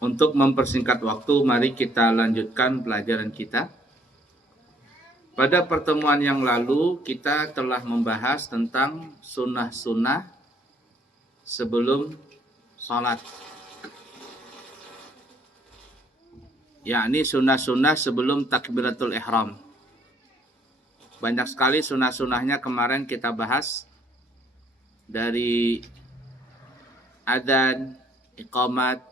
Untuk mempersingkat waktu, mari kita lanjutkan pelajaran kita. Pada pertemuan yang lalu, kita telah membahas tentang sunnah-sunnah sebelum sholat. Yakni sunnah-sunnah sebelum takbiratul ihram. Banyak sekali sunnah-sunnahnya kemarin kita bahas. Dari adzan, iqamat,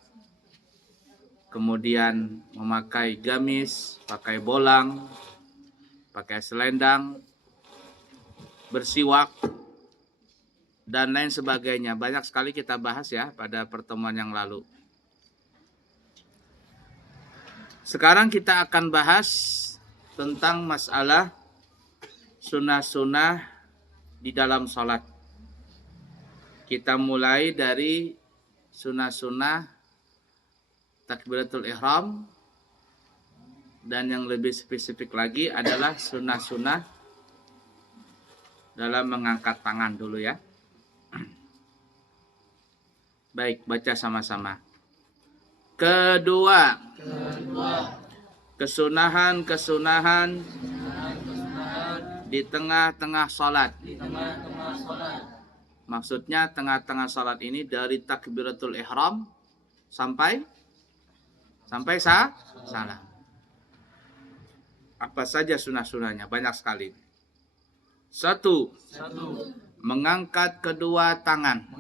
kemudian memakai gamis, pakai bolang, pakai selendang, bersiwak, dan lain sebagainya. Banyak sekali kita bahas ya pada pertemuan yang lalu. Sekarang kita akan bahas tentang masalah sunnah-sunnah di dalam sholat. Kita mulai dari sunnah-sunnah takbiratul ihram, dan yang lebih spesifik lagi adalah sunnah-sunnah dalam mengangkat tangan dulu ya. Baik, baca sama-sama. Kedua, kesunahan-kesunahan di tengah-tengah salat. Maksudnya tengah-tengah salat ini dari takbiratul ihram sampai salam. Apa saja sunnah-sunnahnya? Banyak sekali. Satu, mengangkat kedua tangan.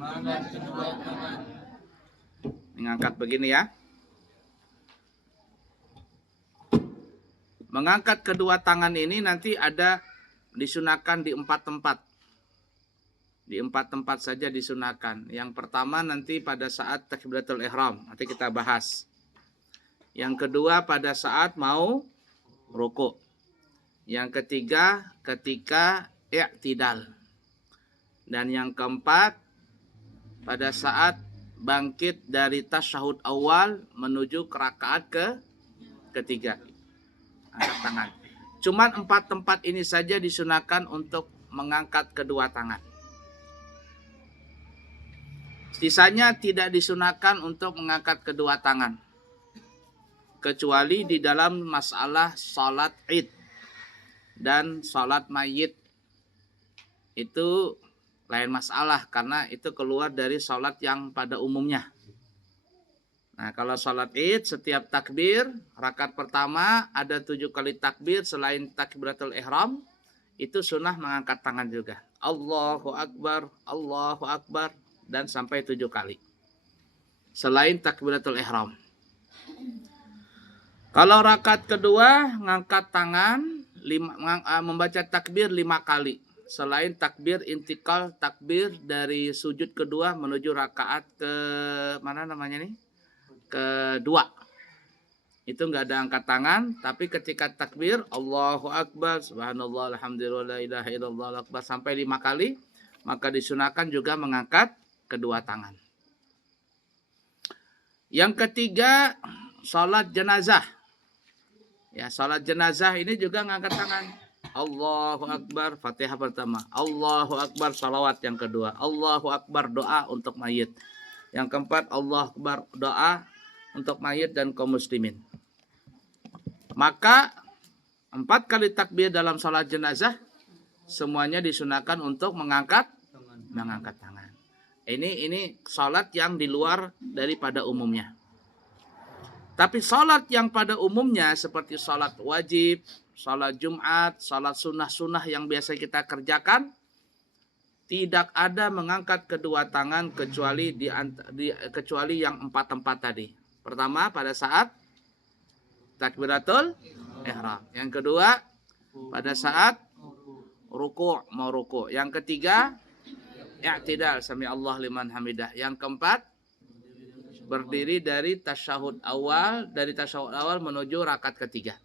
Mengangkat begini ya. Mengangkat kedua tangan ini nanti ada disunahkan di 4 tempat. Di 4 tempat saja disunahkan. Yang pertama nanti pada saat takbiratul ihram, nanti kita bahas. Yang kedua pada saat mau rukuk. Yang ketiga ketika i'tidal. Dan yang keempat pada saat bangkit dari tasyahud awal menuju ke rakaat ketiga. Angkat tangan. Cuman 4 tempat ini saja disunahkan untuk mengangkat kedua tangan. Sisanya tidak disunahkan untuk mengangkat kedua tangan. Kecuali di dalam masalah salat id dan salat mayit. Itu lain masalah karena itu keluar dari salat yang pada umumnya. Nah, kalau salat id setiap takbir, rakaat pertama ada 7 kali takbir selain takbiratul ihram, itu sunnah mengangkat tangan juga. Allahu Akbar, dan sampai 7 kali. Selain takbiratul ihram. Kalau rakaat kedua, ngangkat tangan, membaca takbir 5 kali. Selain takbir intikal, takbir dari sujud kedua menuju rakaat ke mana namanya nih? Kedua. Itu enggak ada angkat tangan, tapi ketika takbir Allahu Akbar, subhanallah, alhamdulillah, la ilaha illallah, akbar sampai 5 kali, maka disunahkan juga mengangkat kedua tangan. Yang ketiga, salat jenazah. Ya, salat jenazah ini juga ngangkat tangan. Allahu Akbar, Fatihah pertama. Allahu Akbar, salawat yang kedua. Allahu Akbar, doa untuk mayit. Yang keempat, Allahu Akbar, doa untuk mayit dan kaum muslimin. Maka 4 kali takbir dalam salat jenazah semuanya disunahkan untuk mengangkat tangan. Ini salat yang di luar daripada umumnya. Tapi salat yang pada umumnya seperti salat wajib, salat Jumat, salat sunnah-sunnah yang biasa kita kerjakan, tidak ada mengangkat kedua tangan kecuali kecuali yang 4 tempat tadi. Pertama pada saat takbiratul ihram. Yang kedua pada saat mau ruku'. Yang ketiga i'tidal, sami Allah liman hamidah. Yang keempat berdiri dari tasyahud awal menuju rakaat ketiga.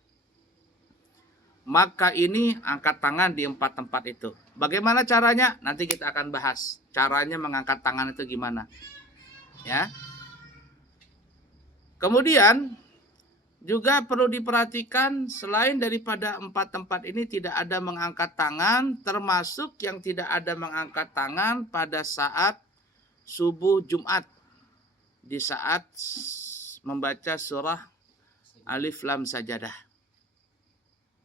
Maka ini angkat tangan di 4 tempat itu. Bagaimana caranya? Nanti kita akan bahas. Caranya mengangkat tangan itu gimana. Ya. Kemudian juga perlu diperhatikan selain daripada 4 tempat ini tidak ada mengangkat tangan, termasuk yang tidak ada mengangkat tangan pada saat subuh Jumat. Di saat membaca surah Alif Lam Sajadah.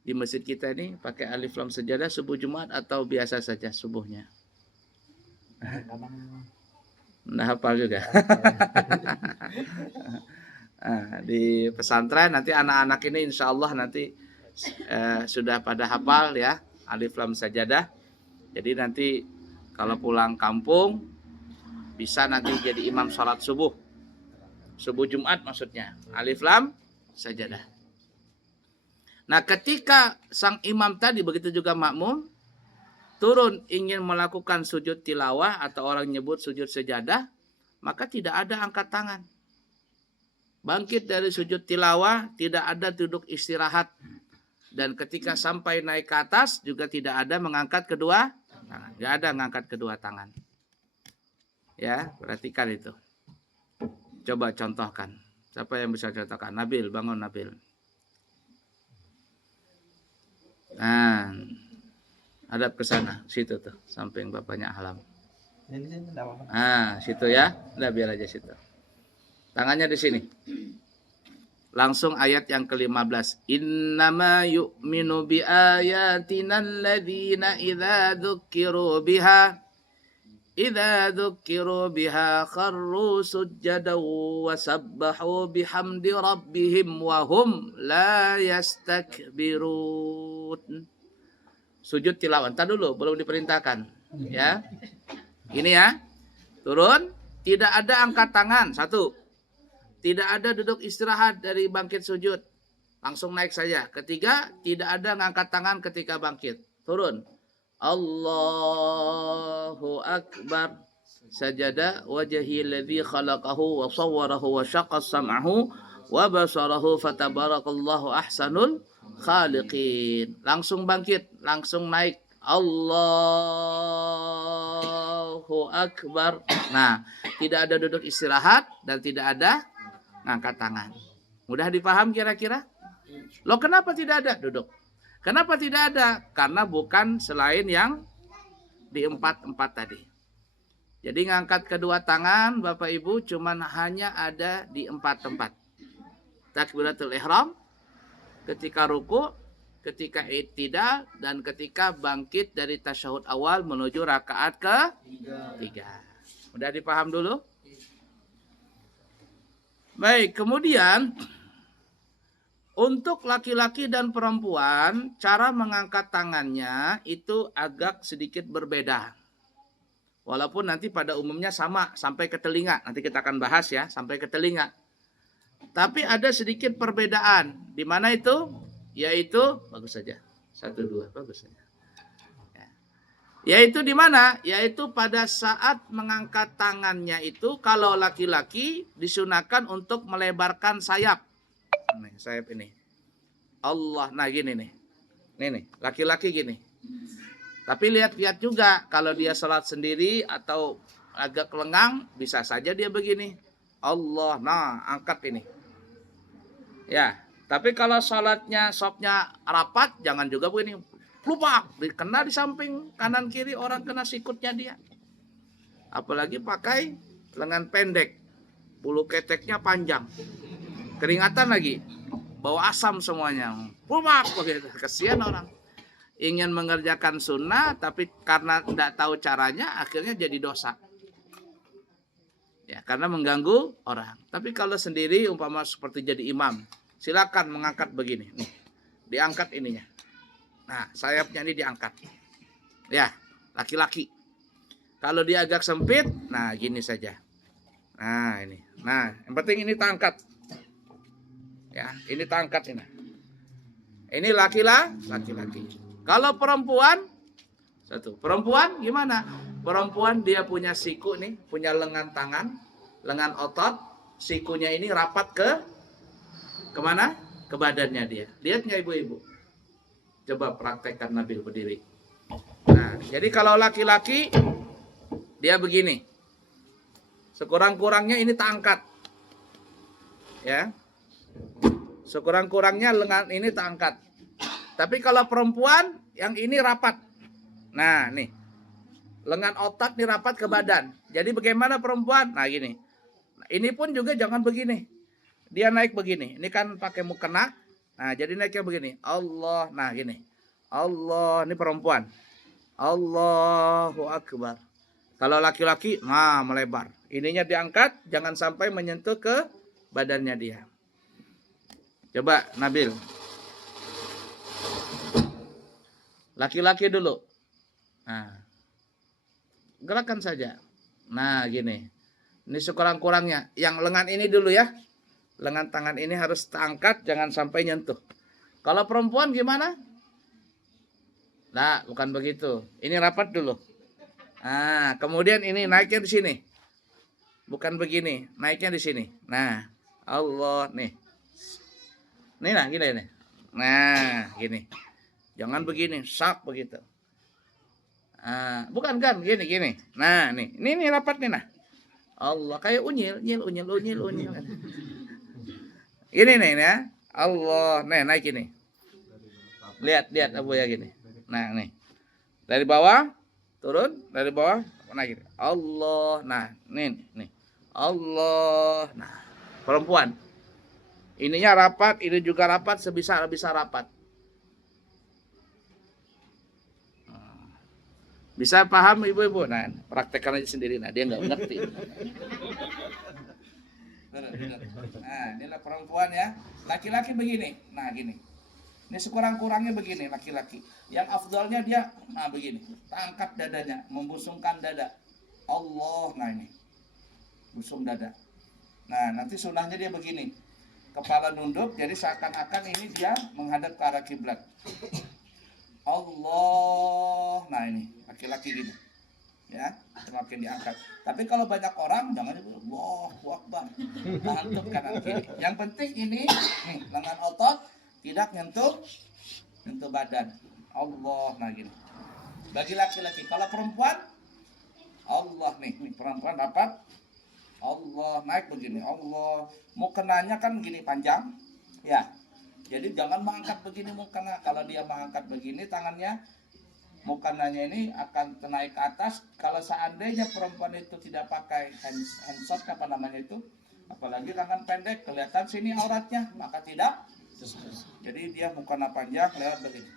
Di masjid kita ini pakai Alif Lam Sajadah subuh Jumat atau biasa saja subuhnya? Nah, hafal juga. Nah, di pesantren nanti anak-anak ini insya Allah nanti sudah pada hafal ya Alif Lam Sajadah. Jadi nanti kalau pulang kampung bisa nanti jadi imam sholat subuh Jumat maksudnya Alif Lam Sajadah. Nah, ketika sang imam tadi begitu juga makmum turun ingin melakukan sujud tilawah atau orang nyebut sujud sejadah, maka tidak ada angkat tangan. Bangkit dari sujud tilawah tidak ada duduk istirahat. Dan ketika sampai naik ke atas juga tidak ada mengangkat kedua tangan. Tidak ada mengangkat kedua tangan. Ya, perhatikan itu. Coba contohkan. Siapa yang bisa contohkan? Nabil, bangun Nabil. Nah, hadap ke sana, situ tuh, samping bapaknya Alam. Situ ya, udah biar aja situ. Tangannya di sini. Langsung ayat yang ke-15. Innama yu'minu bi ayatina alladhina idza dzukiru biha kharru sujjadan wa sabbahu bihamdi rabbihim wa hum la yastakbirun. Sujud tilawah. Entar dulu, belum diperintahkan. Ya. Ini ya. Turun, tidak ada angkat tangan. 1. Tidak ada duduk istirahat dari bangkit sujud. Langsung naik saja. 3, tidak ada ngangkat tangan ketika bangkit. Turun. Allahu Akbar. Sajada wajhi alladhi khalaqahu wa sawwarahu wa syaqqa sam'ahu wa basarahu fatabarakallahu ahsanul khaliqin. Langsung bangkit, langsung naik. Allahu Akbar. Nah, tidak ada duduk istirahat dan tidak ada ngangkat tangan. Mudah dipaham kira-kira? Loh, kenapa tidak ada duduk? Kenapa tidak ada? Karena bukan selain yang di 4 tadi. Jadi ngangkat kedua tangan Bapak Ibu cuman hanya ada di 4 tempat. Takbiratul ihram, ketika ruku, ketika i'tidal, dan ketika bangkit dari tasyahud awal menuju rakaat ke-3. Udah dipaham dulu? Baik, kemudian untuk laki-laki dan perempuan, cara mengangkat tangannya itu agak sedikit berbeda. Walaupun nanti pada umumnya sama, sampai ke telinga. Nanti kita akan bahas ya, sampai ke telinga. Tapi ada sedikit perbedaan. Di mana itu? Yaitu, bagus saja. 1, 2, bagus saja. Yaitu di mana? Yaitu pada saat mengangkat tangannya itu, kalau laki-laki disunahkan untuk melebarkan sayap. Nih, sayap ini. Allah, nah gini nih. Nih, laki-laki gini. Tapi lihat-lihat juga, kalau dia sholat sendiri atau agak lengang, bisa saja dia begini. Allah, nah angkat ini. Ya, tapi kalau sholatnya sopnya rapat, jangan juga begini. Lupa, kena di samping kanan kiri orang kena sikutnya dia. Apalagi pakai lengan pendek, bulu keteknya panjang. Keringatan lagi, bau asam semuanya. Lupa, begitu. Kasihan orang. Ingin mengerjakan sunnah, tapi karena tidak tahu caranya, akhirnya jadi dosa. Ya, karena mengganggu orang. Tapi kalau sendiri, umpama seperti jadi imam, silakan mengangkat begini. Nih, diangkat ininya. Nah, sayapnya ini diangkat. Ya, laki-laki. Kalau dia agak sempit, nah gini saja. Nah, ini. Nah, yang penting ini terangkat. Ya, ini terangkat ini. Ini laki-laki. Kalau perempuan, 1. Perempuan gimana? Perempuan dia punya siku nih, punya lengan tangan, lengan otot, sikunya ini rapat kemana? Ke badannya dia. Lihatnya ibu-ibu. Coba praktekkan Nabil berdiri. Nah, jadi kalau laki-laki dia begini. Sekurang-kurangnya ini terangkat. Ya. Sekurang-kurangnya lengan ini terangkat. Tapi kalau perempuan yang ini rapat. Nah, nih. Lengan otak ini rapat ke badan. Jadi bagaimana perempuan? Nah, gini. Ini pun juga jangan begini. dia naik begini. Ini kan pakai mukena. Nah, jadi naiknya begini. Allah. Nah, gini. Allah, ini perempuan. Allahu Akbar. Kalau laki-laki, nah melebar. Ininya diangkat, jangan sampai menyentuh ke badannya dia. Coba Nabil. Laki-laki dulu. Nah, gerakan saja. Nah, gini. Ini sekurang-kurangnya. Yang lengan ini dulu ya. Lengan tangan ini harus terangkat, jangan sampai nyentuh. Kalau perempuan gimana? Nah, bukan begitu. Ini rapat dulu. Nah, kemudian ini naiknya di sini. Bukan begini, naiknya di sini. Nah, Allah nih. Nih nah, gini nih. Nah, gini. Jangan begini, sak begitu. Nah, bukan kan, gini. Nah, ini rapat nih nah. Allah kayak unyil. Ini nih ya. Allah, nih naik ini. Lihat Abu ya gini. Nah, nih. Dari bawah turun, dari bawah naik. Allah. Nah, nih. Allah. Nah, perempuan. Ininya rapat, ini juga rapat, sebisa rapat. Bisa paham ibu-ibu? Nah, praktekkan aja sendiri. Nah, dia nggak ngerti. Nah, inilah perempuan ya. Laki-laki begini. Nah, gini. Ini sekurang-kurangnya begini laki-laki. Yang afdalnya dia begini. Angkat dadanya, membusungkan dada. Allah, nah ini. Busung dada. Nah, nanti sunahnya dia begini. Kepala nunduk, jadi seakan-akan ini dia menghadap ke arah kiblat. Allah, nah ini laki-laki gini. Ya, semakin diangkat. Tapi kalau banyak orang jangan Allahu Akbar. Mantap kanan kiri. Yang penting ini nih, lengan otot tidak nyentuh badan. Allah, nah gini. Bagi laki-laki, kalau perempuan Allah nih perempuan dapat Allah naik begini. Allah mau kenanya kan gini panjang. Ya. Jadi jangan mengangkat begini mukena. Kalau dia mengangkat begini tangannya mukananya ini akan naik ke atas. Kalau seandainya perempuan itu tidak pakai handshot apa namanya itu, apalagi tangan pendek kelihatan sini auratnya, maka tidak. Jadi dia mukena panjang lewat begini.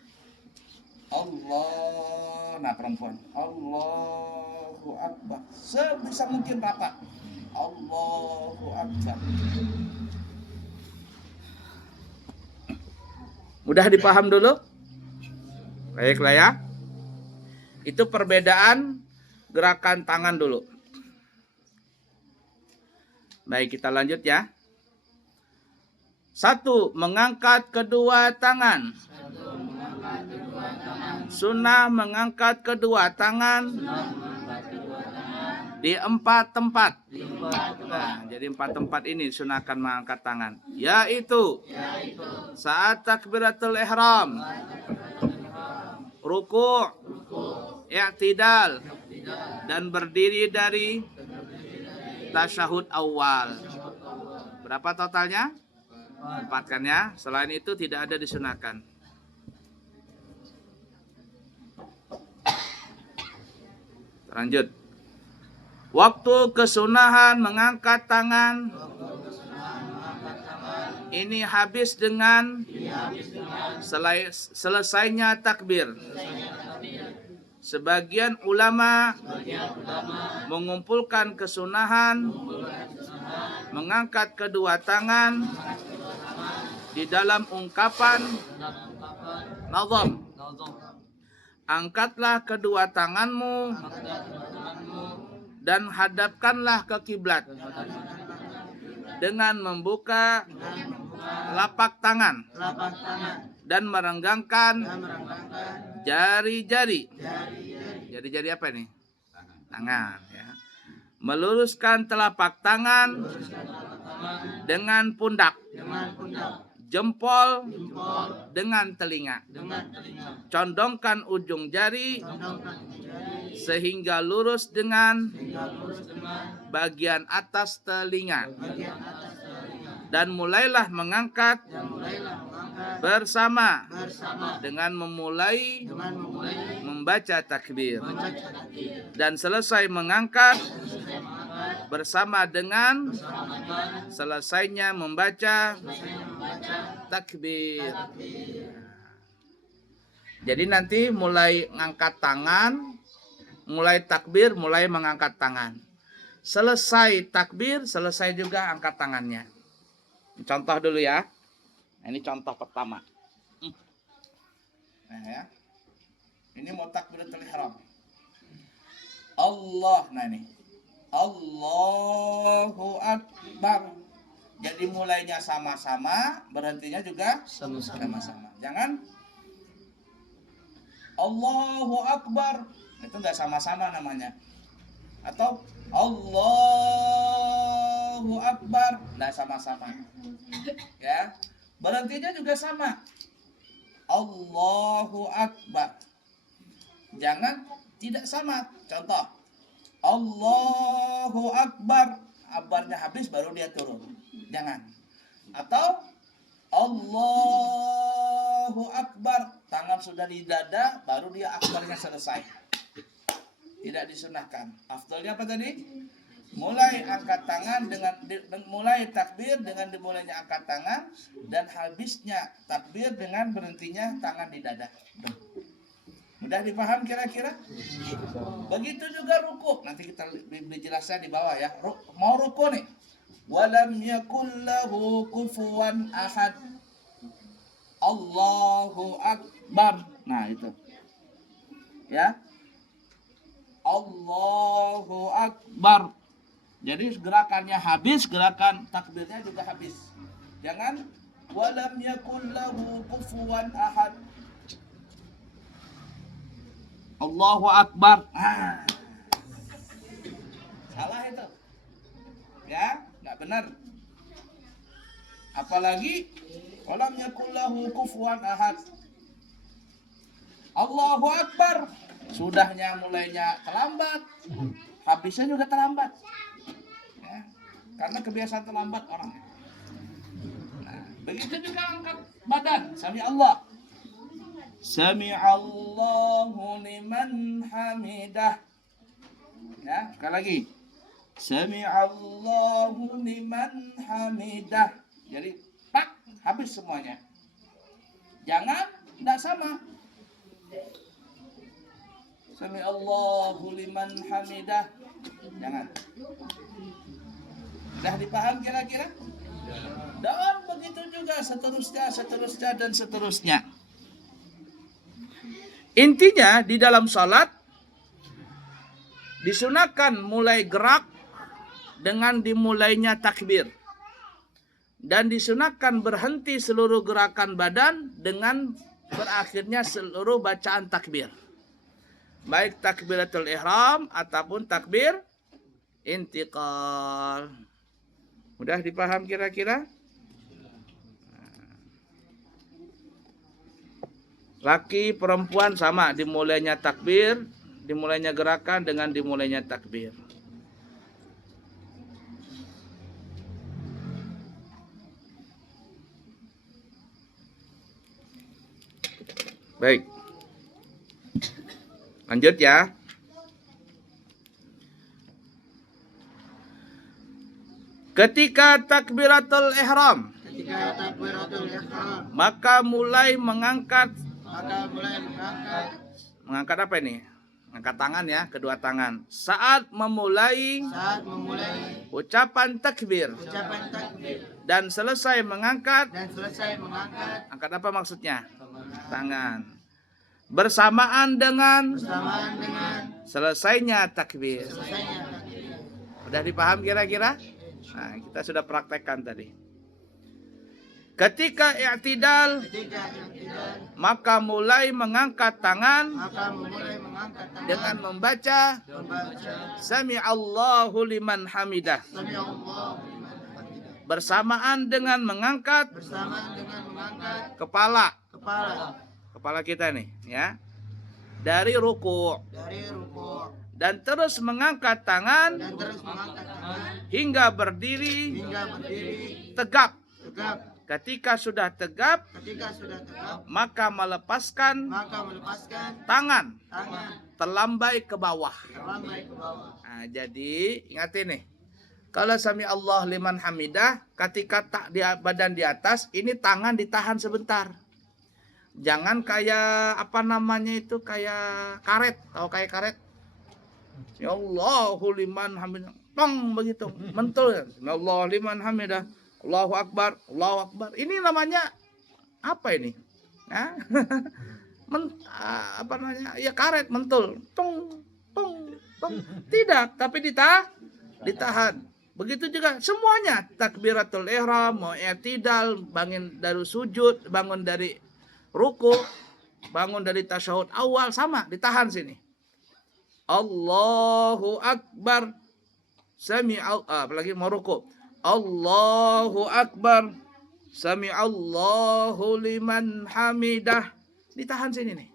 Allah, nah perempuan. Allahu Akbar. Sebisa mungkin rapat. Allahu Akbar. Mudah dipaham dulu? Baiklah ya. Itu perbedaan gerakan tangan dulu. Baik, kita lanjut ya. 1. Mengangkat kedua tangan. Sunnah mengangkat kedua tangan di 4 tempat. Nah, jadi 4 tempat ini sunahkan mengangkat tangan. Yaitu saat takbiratul ihram, ruku', i'tidal, dan berdiri dari tasyahud awal. Berapa totalnya? 4 kan ya. Selain itu tidak ada disunahkan. Lanjut. Waktu kesunahan mengangkat tangan ini habis dengan selesainya takbir. Sebagian ulama mengumpulkan kesunahan mengangkat kedua tangan di dalam ungkapan nazam. Angkatlah kedua tanganmu dan hadapkanlah ke kiblat dengan membuka lapak tangan dan merenggangkan jari-jari. Jari-jari apa ini? Tangan ya. Meluruskan telapak tangan dengan pundak. Jempol dengan telinga. Condongkan ujung jari sehingga lurus dengan bagian atas telinga. Dan mulailah mengangkat bersama dengan memulai membaca takbir. Dan selesai mengangkat bersama dengan selesainya membaca takbir. Jadi nanti mulai ngangkat tangan, mulai takbir, mulai mengangkat tangan. Selesai takbir, selesai juga angkat tangannya. Contoh dulu ya. Ini contoh pertama. Nah ya. Ini mau takbiratul ihram. Allah, nah ini. Allahu Akbar. Jadi mulainya sama-sama, berhentinya juga sama-sama. Jangan Allahu Akbar. Itu enggak sama-sama namanya. Atau Allahu Akbar, enggak sama-sama. Ya. Berhentinya juga sama. Allahu Akbar. Jangan tidak sama. Contoh. Allahu Akbar. Akbarnya habis baru dia turun. Jangan. Atau Allahu Akbar. Tangan sudah di dada baru dia akbarnya selesai. Tidak disunahkan. Afdalnya apa tadi? Mulai angkat tangan mulai takbir dengan dimulainya angkat tangan dan habisnya takbir dengan berhentinya tangan di dada. Mudah dipaham kira-kira? Begitu juga ruku. Nanti kita dijelaskan di bawah ya. Mau ruku nih. Walam yakul lahu kufuwan ahad. Allahu Akbar. Nah itu. Ya. Allahu Akbar. Jadi gerakannya habis, gerakan takbirnya juga habis. Jangan walam yakul lahu kufuwan ahad. Allahu Akbar. Salah itu. Ya, enggak benar. Apalagi walam yakul lahu kufuwan ahad. Allahu Akbar. Sudahnya mulainya terlambat, habisnya juga terlambat. Ya, karena kebiasaan terlambat orang. Nah, begitu juga angkat badan. Sami Allah. Sami Allahu liman hamidah. Ya, sekali lagi. Sami Allahu liman hamidah. Jadi, pak, habis semuanya. Jangan tidak sama. Sami Allahu liman hamidah. Jangan. Dah dipaham kira-kira? Dan begitu juga seterusnya dan seterusnya. Intinya di dalam salat disunahkan mulai gerak dengan dimulainya takbir. Dan disunahkan berhenti seluruh gerakan badan dengan berakhirnya seluruh bacaan takbir. Baik takbiratul ihram ataupun takbir intiqal. Mudah dipaham kira-kira? Laki perempuan sama, dimulainya takbir, dimulainya gerakan dengan dimulainya takbir. Baik. Lanjut ya. Ketika takbiratul ihram, maka mulai mengangkat apa ini? Angkat tangan ya, kedua tangan. Saat memulai ucapan takbir. Dan selesai mengangkat. Angkat apa maksudnya? Tangan. Bersamaan dengan selesainya takbir. Sudah dipaham kira-kira? Nah, kita sudah praktekkan tadi. Ketika i'tidal, maka mulai mengangkat tangan dengan membaca Sami Allahu liman hamidah. Bersamaan dengan mengangkat kepala kita nih ya dari ruku dan terus mengangkat tangan hingga berdiri tegap. Ketika sudah tegap maka melepaskan tangan terlambai ke bawah. Nah, jadi ingat ini Kalau sami Allah liman hamidah, ketika badan di atas, ini tangan ditahan sebentar. Jangan kayak apa namanya itu, kayak karet, tahu kayak karet? Ya Allahu liman hamidah, tong begitu, mentul. Ya Allah liman hamidah, Allahu akbar, Allahu akbar. Ini namanya apa ini? Ya? Apa namanya? Ya karet mentul, tong, tong, tong. Tidak, tapi ditahan. Begitu juga semuanya, takbiratul ihram, mau i'tidal, bangun dari sujud, bangun dari ruku, bangun dari tasyahud awal, sama ditahan sini. Allahu akbar, apalagi mau ruku, Allahu akbar, sami'allahu liman hamidah, ditahan sini nih.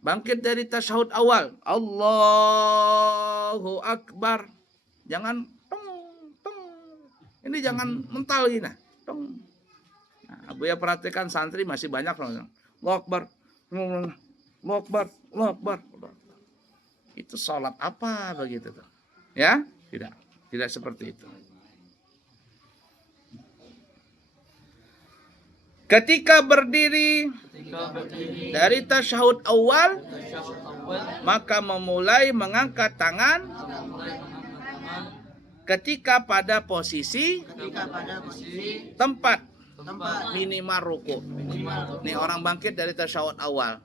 Bangkit dari tasyahud awal, Allahu akbar, jangan tong tong, ini jangan mental gini, tong. Nah, Buya perhatikan santri masih banyak loh. Allahu akbar, Allahu akbar, Allahu akbar. Itu sholat apa begitu tuh? Ya, tidak seperti itu. Ketika berdiri dari tasyahud awal, maka memulai mengangkat tangan ketika pada posisi tempat minimal ruku. Nih orang bangkit dari tasyahud awal.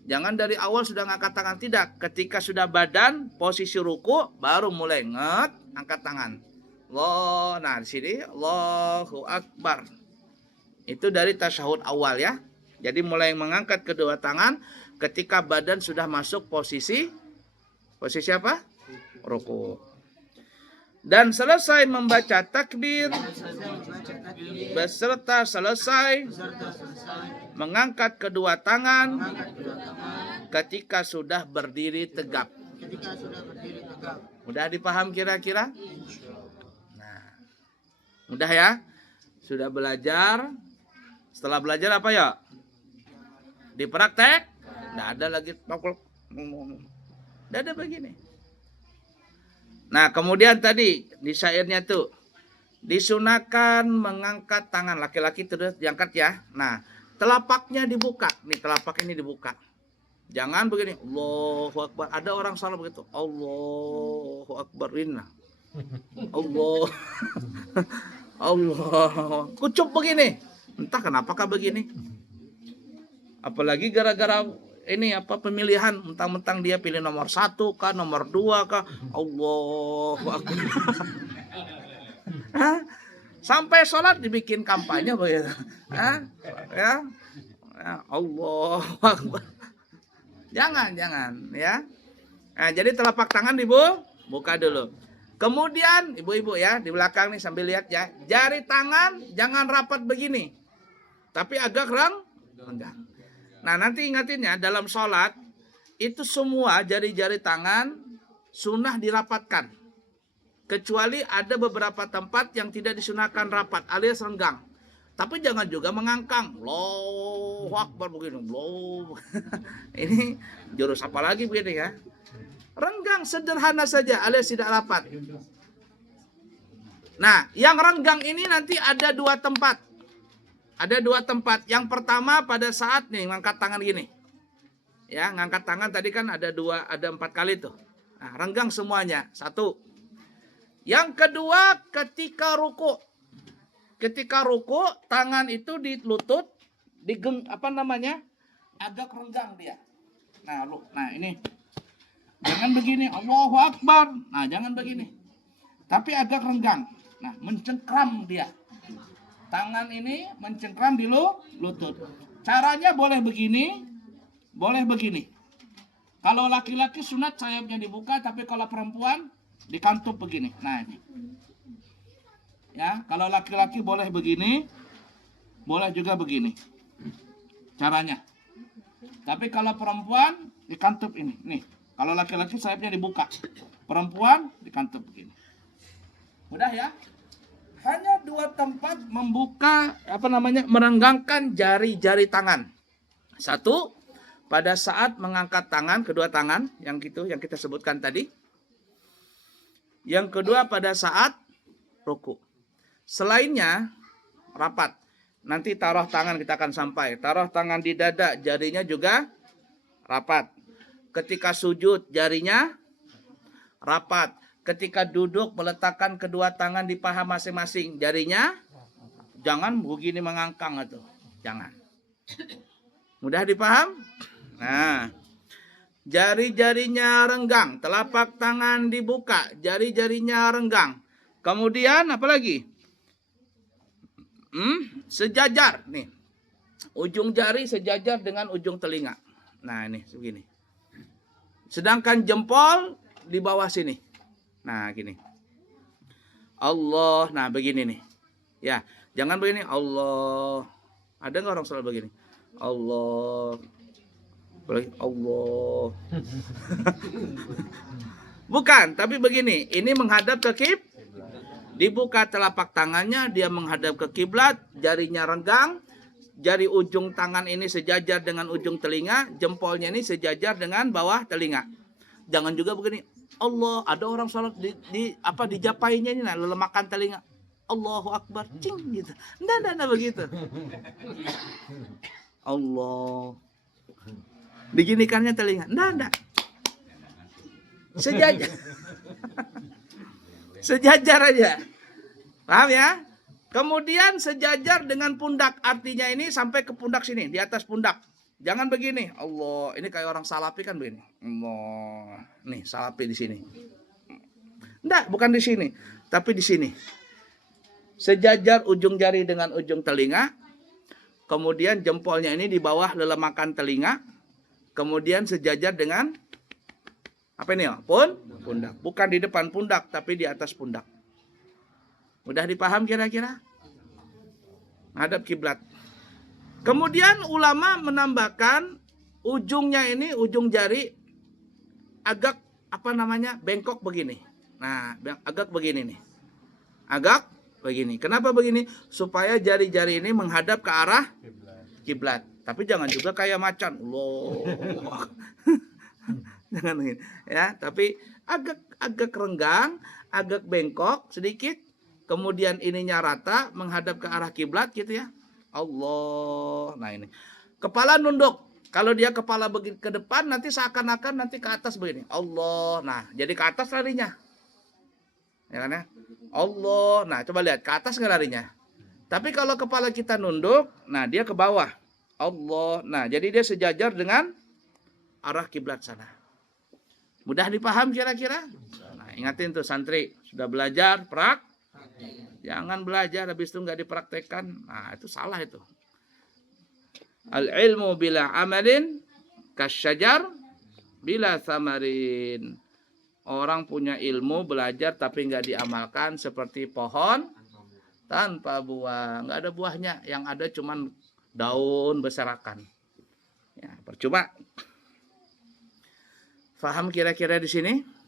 Jangan dari awal sudah ngangkat tangan, tidak. Ketika sudah badan posisi ruku baru mulai angkat tangan. Nah di sini Allahu akbar. Itu dari tasyahud awal ya. Jadi mulai mengangkat kedua tangan ketika badan sudah masuk posisi apa? Ruku. Dan selesai membaca takbir beserta selesai mengangkat kedua tangan ketika sudah berdiri tegap. Mudah dipaham kira-kira? Nah, mudah ya? Sudah belajar. Setelah belajar apa ya? Dipraktek. Nggak ada lagi nggak ada begini. Nah, kemudian tadi di syairnya tuh disunahkan mengangkat tangan laki-laki terus diangkat ya. Nah, telapaknya dibuka. Nih, telapak ini dibuka. Jangan begini. Allahu akbar. Ada orang salah begitu. Allahu akbar. Inna. Allah. Allah. Kucup begini. Entah kenapakah begini. Apalagi gara-gara ini apa pemilihan, mentang-mentang dia pilih nomor 1 kah, nomor 2 kah. Allahu akbar. Sampai sholat dibikin kampanye begitu. Ya. Allahu akbar. Jangan ya. Nah, jadi telapak tangan buka dulu. Kemudian ibu-ibu ya di belakang nih sambil lihat ya. Jari tangan jangan rapat begini. Tapi agak renggang. Nah, nanti ingatin ya, dalam sholat itu semua jari-jari tangan sunnah dirapatkan. Kecuali ada beberapa tempat yang tidak disunahkan rapat alias renggang. Tapi jangan juga mengangkang. Allahu akbar begini. Ini jurus apa lagi begini ya? Renggang sederhana saja alias tidak rapat. Nah, yang renggang ini nanti ada 2 tempat. Ada 2 tempat. Yang pertama pada saat nih ngangkat tangan gini. Ya, ngangkat tangan tadi kan ada 4 kali tuh. Nah, renggang semuanya. 1. Yang kedua ketika ruku. Ketika ruku, tangan itu di lutut, agak renggang dia. Nah, ini. Jangan begini, Allahu akbar. Nah, jangan begini. Tapi agak renggang. Nah, mencengkram dia. Tangan ini mencengkram di lutut. Caranya boleh begini, boleh begini. Kalau laki-laki sunat sayapnya dibuka, tapi kalau perempuan dikantup begini. Nah ini. Ya, kalau laki-laki boleh begini, boleh juga begini. Caranya. Tapi kalau perempuan dikantup ini. Nih, kalau laki-laki sayapnya dibuka, perempuan dikantup begini. Mudah ya? Hanya 2 tempat membuka merenggangkan jari-jari tangan. 1 pada saat mengangkat tangan, kedua tangan yang kita sebutkan tadi. Yang kedua pada saat ruku. Selainnya rapat. Nanti taruh tangan kita akan sampai. Taruh tangan di dada, jarinya juga rapat. Ketika sujud, jarinya rapat. Ketika duduk, meletakkan kedua tangan di paha masing-masing. Jarinya jangan begini mengangkang atau jangan. Mudah dipaham? Nah, jari-jarinya renggang, telapak tangan dibuka, jari-jarinya renggang. Kemudian apa lagi? Sejajar nih. Ujung jari sejajar dengan ujung telinga. Nah, ini begini. Sedangkan jempol di bawah sini. Nah, gini. Allah, nah begini nih. Ya, jangan begini Allah. Ada nggak orang selalu begini? Allah. Allah. Bukan, tapi begini. Ini menghadap ke kiblat. Dibuka telapak tangannya, dia menghadap ke kiblat, jarinya renggang, jari ujung tangan ini sejajar dengan ujung telinga, jempolnya ini sejajar dengan bawah telinga. Jangan juga begini. Allah, ada orang sholat dijapainya ini, nah, lelemakan telinga. Allahu Akbar, cing gitu. Nggak begitu. Allah. Diginikannya telinga. Nggak. Sejajar. Sejajar aja. Paham ya? Kemudian sejajar dengan pundak. Artinya ini sampai ke pundak sini, di atas pundak. Jangan begini. Allah, ini kayak orang salapi kan begini. Allah. Nih, salapi di sini. Enggak, bukan di sini, tapi di sini. Sejajar ujung jari dengan ujung telinga. Kemudian jempolnya ini di bawah lelemakan telinga. Kemudian sejajar dengan apa ini ya? Pundak. Bukan di depan pundak, tapi di atas pundak. Mudah dipaham kira-kira? Hadap kiblat. Kemudian ulama menambahkan ujungnya ini, ujung jari agak bengkok begini. Nah, agak begini nih. Agak begini. Kenapa begini? Supaya jari-jari ini menghadap ke arah kiblat. Tapi jangan juga kayak macan. Allah. Jangan begini. Ya, tapi agak renggang, agak bengkok sedikit. Kemudian ininya rata menghadap ke arah kiblat gitu ya. Allah. Nah ini. Kepala nunduk. Kalau dia kepala begini ke depan nanti seakan-akan nanti ke atas begini. Allah. Nah, jadi ke atas larinya. Ya kan ya? Allah. Nah, coba lihat ke atas nggak larinya? Tapi kalau kepala kita nunduk, nah dia ke bawah. Allah. Nah, jadi dia sejajar dengan arah kiblat sana. Mudah dipaham kira-kira? Nah, ingatin tuh santri, sudah belajar, jangan belajar habis itu nggak dipraktekkan. Nah, itu salah itu. Al-ilmu bila amalin kasyajar bila samarin. Orang punya ilmu belajar tapi nggak diamalkan seperti pohon tanpa buah. Nggak ada buahnya, yang ada cuman daun berserakan. Ya, percuma. Faham kira-kira di sini?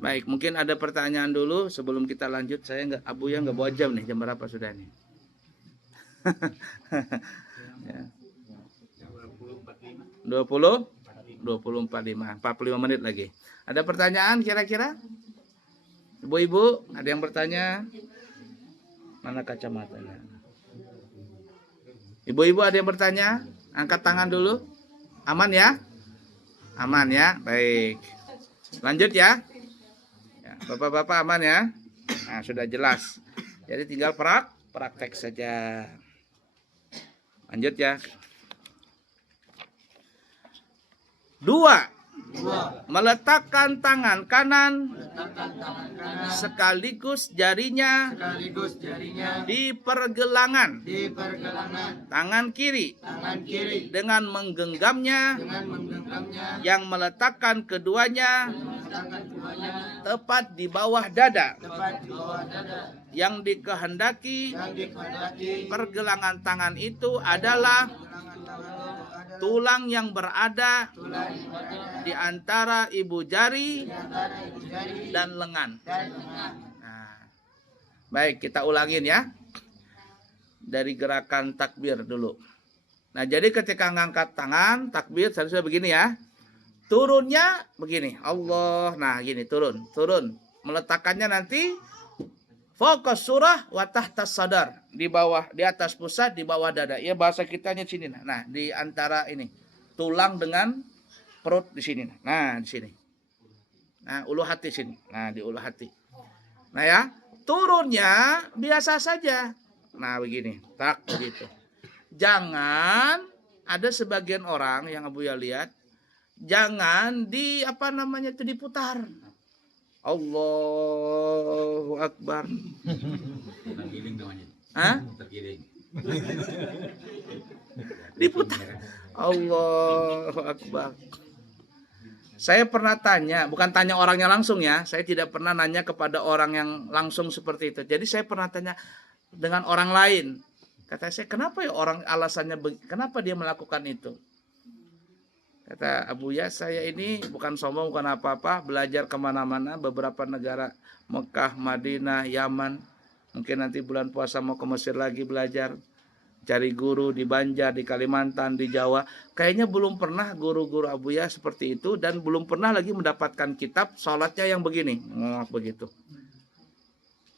Baik, mungkin ada pertanyaan dulu sebelum kita lanjut. Saya Abuya nggak bawa jam nih. Jam berapa sudah nih? Ya. 45 menit lagi. Ada pertanyaan kira-kira? Ibu-ibu, ada yang bertanya? Mana kacamatanya? Ibu-ibu ada yang bertanya? Angkat tangan dulu. Aman ya? Aman ya? Baik. Lanjut ya. Bapak-bapak aman ya? Nah, sudah jelas. Jadi tinggal praktek saja. Lanjut ya. 2. Meletakkan tangan kanan sekaligus jarinya di pergelangan tangan kiri dengan menggenggamnya yang meletakkan keduanya tepat di bawah dada yang dikehendaki pergelangan tangan itu adalah tulang yang berada di antara ibu jari dan lengan. Nah, baik, kita ulangin ya. Dari gerakan takbir dulu. Nah, jadi ketika ngangkat tangan, takbir seharusnya begini ya. Turunnya begini. Allah. Nah, gini, turun. meletakkannya nanti fokus surah wa tahtas sadar, di bawah, di atas pusat, di bawah dada. Ya bahasa kitanya sini. Nah, di antara ini tulang dengan perut di sini. Nah, di sini. Nah, ulu hati sini. Nah, di ulu hati. Nah ya, turunnya biasa saja. Nah, begini. Tak begitu. Jangan ada sebagian orang yang Abu ya lihat, jangan di apa namanya itu diputar. Allahu Akbar. Tergiling namanya. Hah? Tergiling. Diputar. Allahu Akbar. Saya pernah tanya, bukan tanya orangnya langsung ya. Saya tidak pernah nanya kepada orang yang langsung seperti itu. Jadi saya pernah tanya dengan orang lain. Kata saya, kenapa ya orang alasannya, kenapa dia melakukan itu? Kata Abu ya, saya ini bukan sombong, bukan apa-apa, belajar kemana-mana, beberapa negara, Mekah, Madinah, Yaman. Mungkin nanti bulan puasa mau ke Mesir lagi belajar. Cari guru di Banjar, di Kalimantan, di Jawa. Kayaknya belum pernah guru-guru Abu ya seperti itu. Dan belum pernah lagi mendapatkan kitab sholatnya yang begini. Begitu.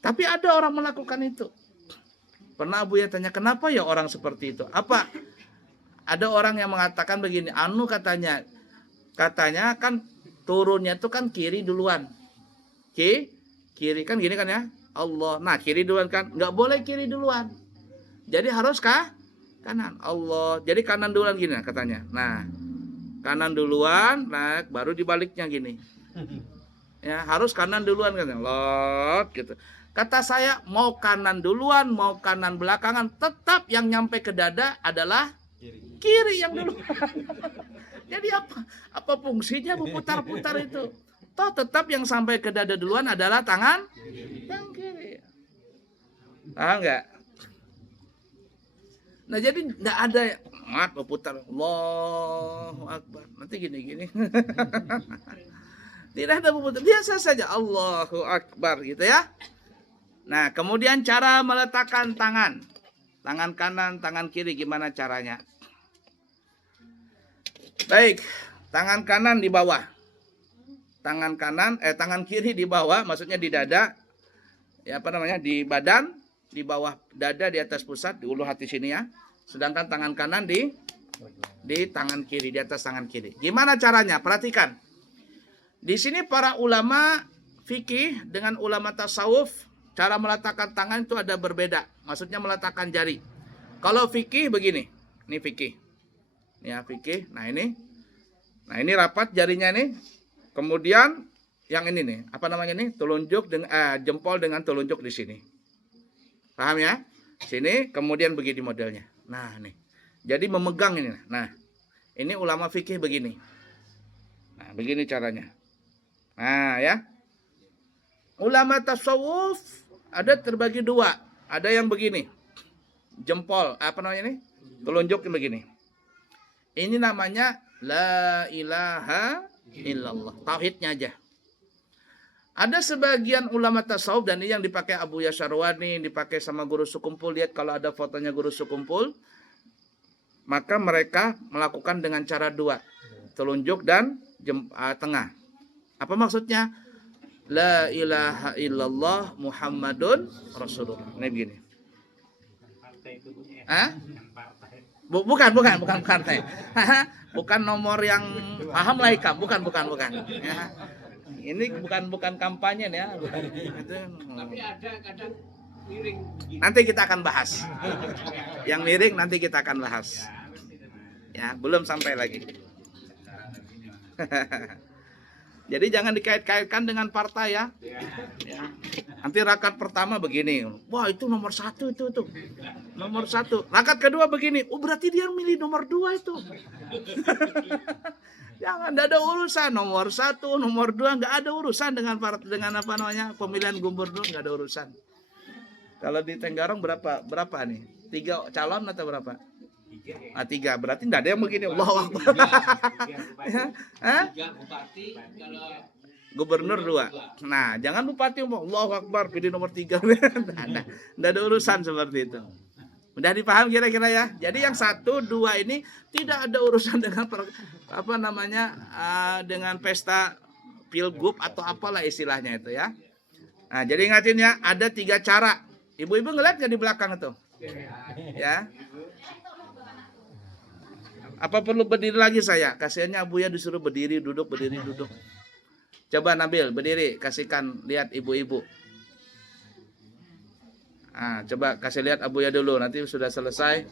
Tapi ada orang melakukan itu. Pernah Abu ya tanya, kenapa ya orang seperti itu? Apa? Ada orang yang mengatakan begini, katanya kan turunnya itu kan kiri duluan. Kiri kan gini kan ya? Allah. Nah, kiri duluan kan? Nggak boleh kiri duluan. Jadi haruskah kanan? Allah. Jadi kanan duluan gini katanya. Nah, kanan duluan, nah baru dibaliknya gini. Ya, harus kanan duluan kan. Allah gitu. Kata saya, mau kanan duluan, mau kanan belakangan, tetap yang nyampe ke dada adalah kiri yang duluan. Jadi apa fungsinya berputar-putar itu? Toh tetap yang sampai ke dada duluan adalah tangan yang kiri. Paham enggak? Nah, jadi enggak ada berputar. Allahu Akbar. Nanti gini-gini. Tidak ada berputar. Biasa saja Allahu Akbar gitu ya. Nah, kemudian cara meletakkan tangan. Tangan kanan, tangan kiri gimana caranya? Baik, tangan kanan di bawah. Tangan kiri di bawah, maksudnya di dada. Ya, di badan, di bawah dada, di atas pusat, di ulu hati sini ya. Sedangkan tangan kanan di tangan kiri, di atas tangan kiri. Gimana caranya? Perhatikan. Di sini para ulama fikih dengan ulama tasawuf, cara meletakkan tangan itu ada berbeda. Maksudnya meletakkan jari. Kalau fikih begini. Ini fikih. Ini ya fikih. Nah ini rapat jarinya nih. Kemudian yang ini nih, apa namanya nih? Telunjuk dengan jempol dengan telunjuk di sini. Paham ya? Sini kemudian begini modelnya. Nah, nih. Jadi memegang ini. Nah, ini ulama fikih begini. Nah, begini caranya. Nah, ya. Ulama tasawuf ada terbagi dua. Ada yang begini. Jempol, apa namanya ini? Telunjuk begini. Ini namanya la ilaha illallah. Tauhidnya aja. Ada sebagian ulama tasawuf, dan ini yang dipakai Abu Yasyarwani, dipakai sama guru Sukumpul. Lihat kalau ada fotonya guru Sukumpul, maka mereka melakukan dengan cara dua. Telunjuk dan tengah. Apa maksudnya? La ilaha illallah Muhammadun Rasulullah. Ini begini. Bukan partai. Bukan nomor yang paham lah ikam. Bukan. Ya. Ini bukan kampanye ya. Tapi ada kadang miring. Nanti kita akan bahas. Yang miring nanti kita akan bahas. Ya, belum sampai lagi. Jadi jangan dikait-kaitkan dengan partai ya. Nanti rakaat pertama begini. Wah, itu nomor 1 itu. Nomor 1. Rakaat kedua begini. Oh, berarti dia milih nomor 2 itu. Jangan, enggak ada urusan nomor 1, nomor 2, enggak ada urusan dengan apa namanya? Pemilihan gubernur, enggak ada urusan. Kalau di Tenggarong berapa nih? 3 calon atau berapa? 3. Berarti enggak ada yang begini. Allahu Akbar. 3 bupati, kalau gubernur 2. Nah, jangan bupati Allahu Akbar pilih nomor 3. Enggak ada urusan seperti itu. Udah dipaham kira-kira ya. Jadi yang 1, 2 ini tidak ada urusan dengan dengan pesta pilgub atau apalah istilahnya itu ya. Nah, jadi ingatin ya, ada 3 cara. Ibu-ibu ngeliat gak di belakang itu? Ya. Apa perlu berdiri lagi saya? Kasihannya Abuya disuruh berdiri, duduk, berdiri, duduk. Coba Nabil berdiri, kasihkan lihat ibu-ibu. Nah, coba kasih lihat Abuya dulu. Nanti sudah selesai,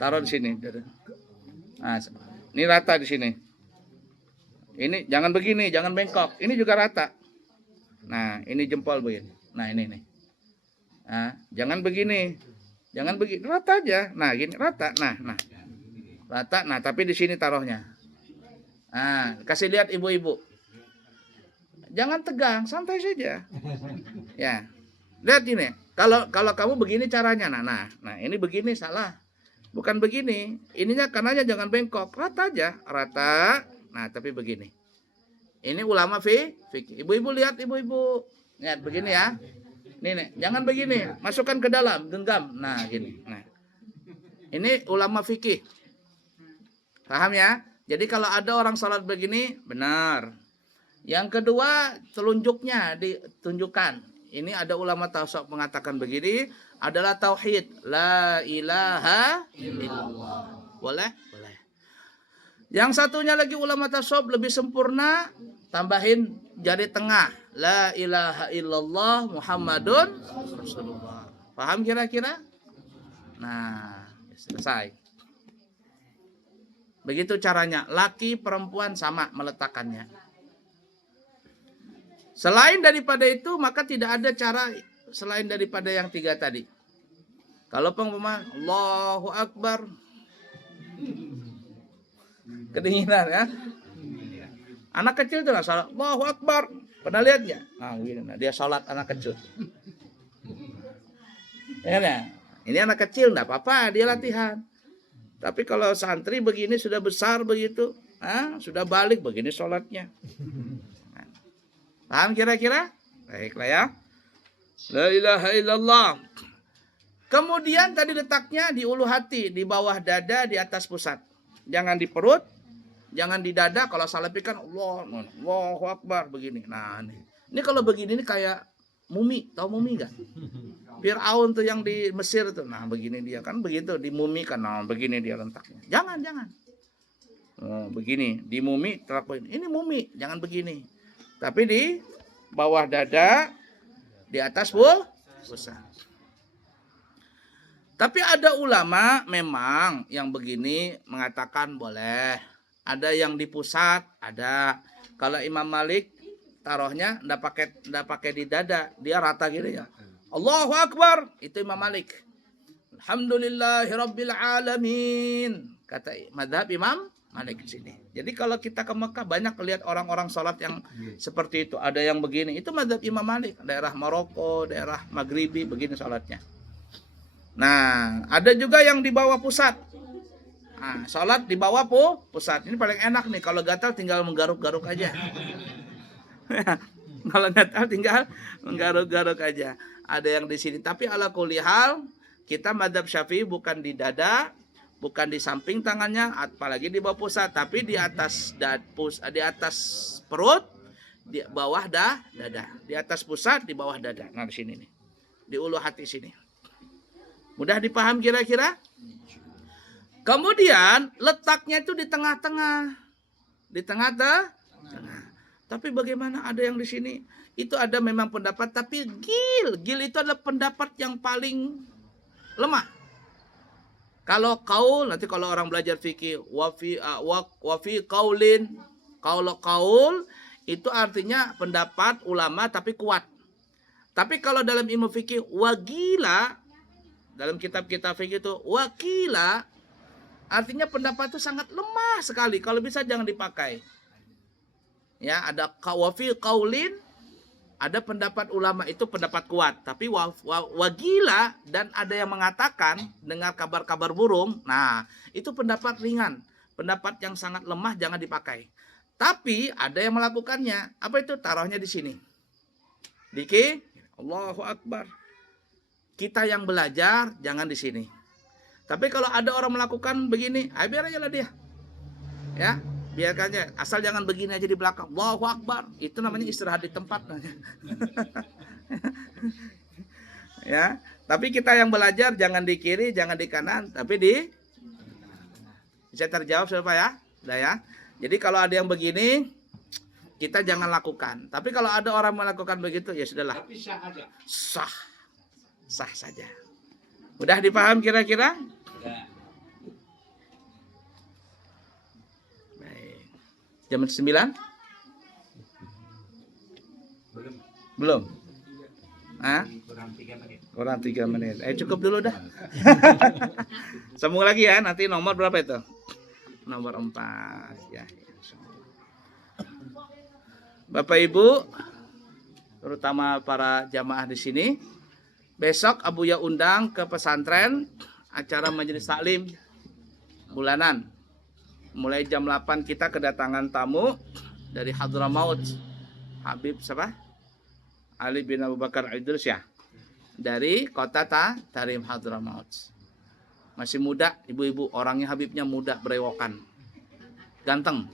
taruh di sini. Nah, ini rata di sini. Ini jangan begini, jangan bengkok. Ini juga rata. Nah, ini jempol begini. Nah, ini nih. Nah, jangan begini. Jangan begini, rata aja. Nah, gini rata. Nah. Rata. Nah, tapi di sini taruhnya. Nah, kasih lihat ibu-ibu. Jangan tegang, santai saja. Ya. Lihat ini. Kalau kamu begini caranya. Nah, ini begini salah. Bukan begini. Ininya kanannya jangan bengkok. Rata aja. Rata. Nah, tapi begini. Ini ulama fikih. Ibu-ibu lihat, ibu-ibu. Lihat begini ya. Nih, jangan begini. Masukkan ke dalam, genggam. Nah, gini. Nah. Ini ulama fikih. Paham ya? Jadi kalau ada orang sholat begini, benar. Yang kedua, telunjuknya ditunjukkan. Ini ada ulama tasawuf mengatakan begini, adalah tauhid. La ilaha illallah. Boleh? Boleh. Yang satunya lagi ulama tasawuf lebih sempurna, tambahin jari tengah. La ilaha illallah Muhammadun Rasulullah. Paham kira-kira? Nah, selesai. Begitu caranya. Laki perempuan sama meletakkannya. Selain daripada itu, maka tidak ada cara selain daripada yang 3 tadi. Kalau pengumuman Allahu Akbar, kedinginan ya. Anak kecil itu lah salat Allahu Akbar. Pernah lihat nggak? Nah, begini, dia salat anak kecil. Ya, ini anak kecil, enggak apa-apa, dia latihan. Tapi kalau santri begini sudah besar begitu, sudah balik begini sholatnya. Paham kira-kira? Baiklah ya. La ilaha illallah. Kemudian tadi letaknya di ulu hati, di bawah dada, di atas pusat. Jangan di perut, jangan di dada. Kalau salafikan Allahu Akbar begini. Nah, ini kalau begini ini kayak mumi. Tahu mumi enggak? Fir'aun tuh yang di Mesir tuh. Nah, begini dia kan begitu, dimumikan. Nah, begini dia letaknya. Jangan. Begini, di mumi terlakuin. Ini mumi, jangan begini. Tapi di bawah dada, di atas pusat. Tapi ada ulama memang yang begini mengatakan boleh. Ada yang di pusat, ada. Kalau Imam Malik taruhnya enggak pakai di dada, dia rata gini ya. Allahu Akbar, itu Imam Malik. Alhamdulillahirabbil alamin, kata mazhab Imam Malik di sini. Jadi kalau kita ke Mekah banyak lihat orang-orang salat yang seperti itu, ada yang begini. Itu mazhab Imam Malik, daerah Maroko, daerah Maghribi begini salatnya. Nah, ada juga yang di bawah pusat. Nah, salat di bawah pusat. Ini paling enak nih, kalau gatal tinggal menggaruk-garuk aja. Kalau gatal tinggal menggaruk-garuk aja. Ada yang di sini. Tapi ala kulli hal, kita mazhab Syafi'i bukan di dada, bukan di samping tangannya, apalagi di bawah pusat, tapi di atas di atas perut, di bawah dada. Di atas pusat, di bawah dada. Nah, di sini nih. Di ulu hati sini. Mudah dipaham kira-kira? Kemudian letaknya itu di tengah-tengah. Di tengah-tengah. Tapi bagaimana ada yang di sini? Itu ada memang pendapat, tapi gil itu adalah pendapat yang paling lemah. Kalau kaul, nanti kalau orang belajar fikih, wafi kaulin, kalau kaul itu artinya pendapat ulama tapi kuat. Tapi kalau dalam ilmu fikih wagila, dalam kitab-kitab fikih itu wakila, artinya pendapat itu sangat lemah sekali. Kalau bisa jangan dipakai. Ya, ada wafi kaulin, ada pendapat ulama itu pendapat kuat, tapi wagila dan ada yang mengatakan dengar kabar-kabar burung. Nah, itu pendapat ringan, pendapat yang sangat lemah jangan dipakai. Tapi ada yang melakukannya. Apa itu? Taruhnya di sini. Diki, Allahu Akbar. Kita yang belajar jangan di sini. Tapi kalau ada orang melakukan begini, biar aja lah dia. Ya. biarkannya, asal jangan begini aja di belakang. Allahu Akbar. Itu namanya istirahat di tempat. Ya, tapi kita yang belajar jangan di kiri, jangan di kanan, tapi di bisa terjawab siapa ya? Udah ya. Jadi kalau ada yang begini, kita jangan lakukan. Tapi kalau ada orang melakukan begitu, ya sudahlah. Tapi sah aja. Sah. Sah saja. Udah dipaham kira-kira? Ya. Baik. Jam 9? Belum. Belum. Hah? Kurang 3 menit. Kurang 3 menit. Cukup dulu dah. Sambung lagi ya. Nanti nomor berapa itu? Nomor 4. Ya. Bapak Ibu, terutama para jamaah di sini, besok Abuya undang ke pesantren acara majelis taklim bulanan. Mulai jam 8 kita kedatangan tamu dari Hadramaut. Habib siapa? Ali bin Abu Bakar Idrus ya. Dari kota Tarim Hadramaut. Masih muda, ibu-ibu, orangnya Habibnya muda, berewokan. Ganteng.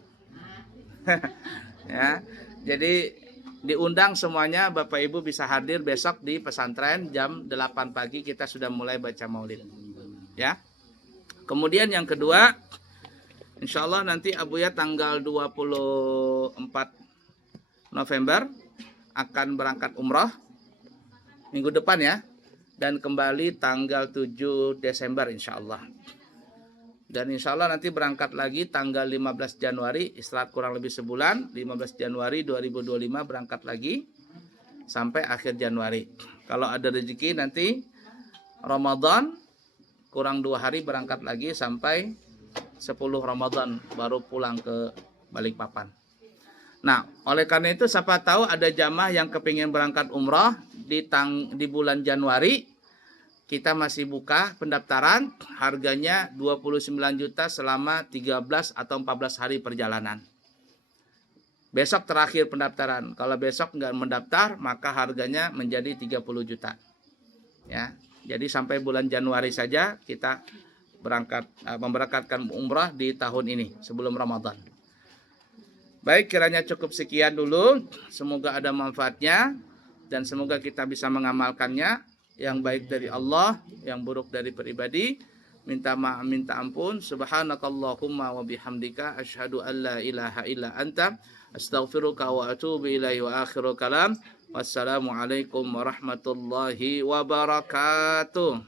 Ya. Jadi diundang semuanya, Bapak Ibu bisa hadir besok di pesantren jam 8 pagi kita sudah mulai baca Maulid. Ya. Kemudian yang kedua, insya Allah nanti Abuya tanggal 24 November akan berangkat umroh minggu depan ya, dan kembali tanggal 7 Desember insya Allah. Dan insya Allah nanti berangkat lagi tanggal 15 Januari, istirahat kurang lebih sebulan, 15 Januari 2025 berangkat lagi sampai akhir Januari. Kalau ada rezeki nanti Ramadan kurang 2 hari berangkat lagi sampai 10 Ramadan baru pulang ke Balikpapan. Nah, oleh karena itu siapa tahu ada jamaah yang kepingin berangkat umrah di bulan Januari, kita masih buka pendaftaran, harganya 29 juta selama 13 atau 14 hari perjalanan. Besok terakhir pendaftaran. Kalau besok nggak mendaftar, maka harganya menjadi 30 juta. Ya, jadi sampai bulan Januari saja kita memberangkatkan umrah di tahun ini sebelum Ramadan. Baik, kiranya cukup sekian dulu. Semoga ada manfaatnya dan semoga kita bisa mengamalkannya. Yang baik dari Allah, yang buruk dari pribadi. Minta maaf, minta ampun. Subhanakallahumma wa bihamdika asyhadu an la ilaha illa anta astaghfiruka wa atubu ilaihi wa akhiru kalam. Wassalamualaikum warahmatullahi wabarakatuh.